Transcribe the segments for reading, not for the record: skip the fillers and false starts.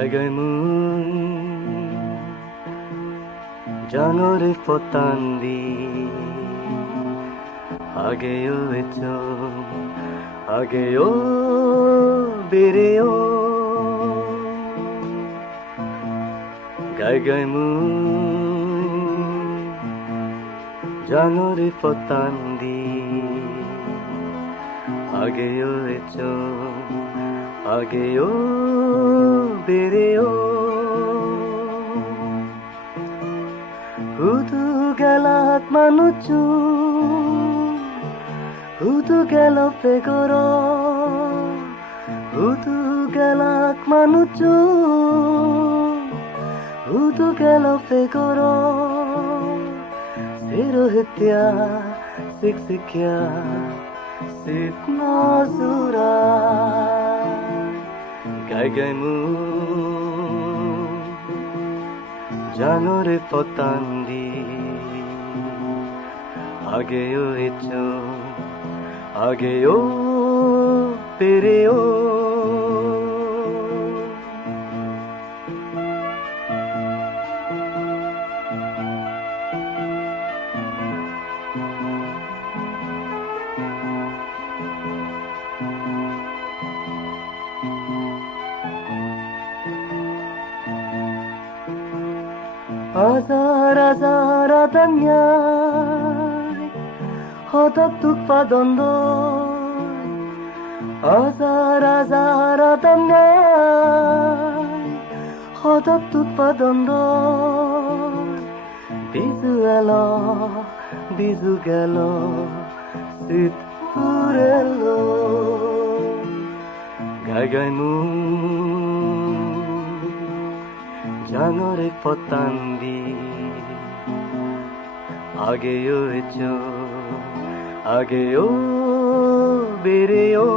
Gagamun Janore fotandi Hageyo echo Hageyo bereo Gagamun Janore fotandi Hageyo echo Hageyo bereo Hudu galak manucu Hudu galak pegoro Hudu galak manucu Hudu galak pegoro Siro hitya siksikya Sitna zura Gaimu Janore potandi Hageyo echo Hageyo bereo Azar adanyay Hodap tukpadondoy Azar adanyay Hodap tukpadondoy Bizu gelo Sit purelo Gagaimu Janore potandi Hageyo echo Hageyo bereo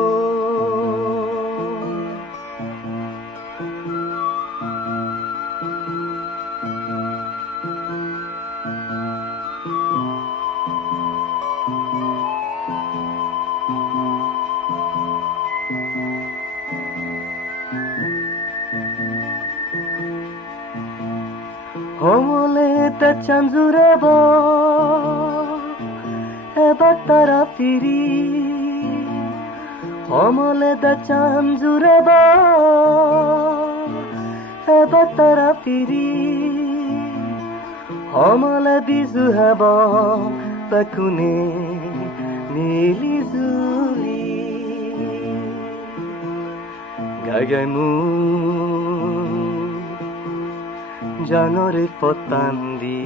Homole ta chanjurebo Ebar tara firi Homole ta chanjurebo Ebar tara firi Homole bizu hebo Takune nili zuli Gagaimu Janore potandi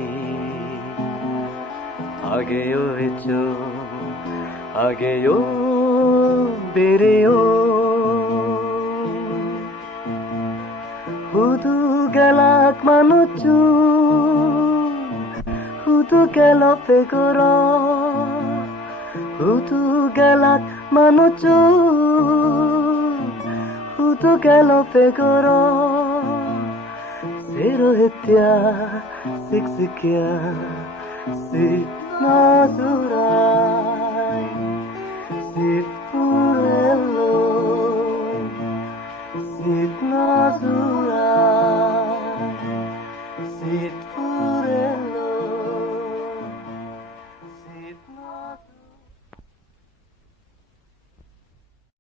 Hageyo echo Hageyo bereo Hudu galak manucu Hudu galak pegoro Hudu galak manucu Hudu galak pegoro Siro hitya siksikya Sitna zurai Sit purelo Sitna zurai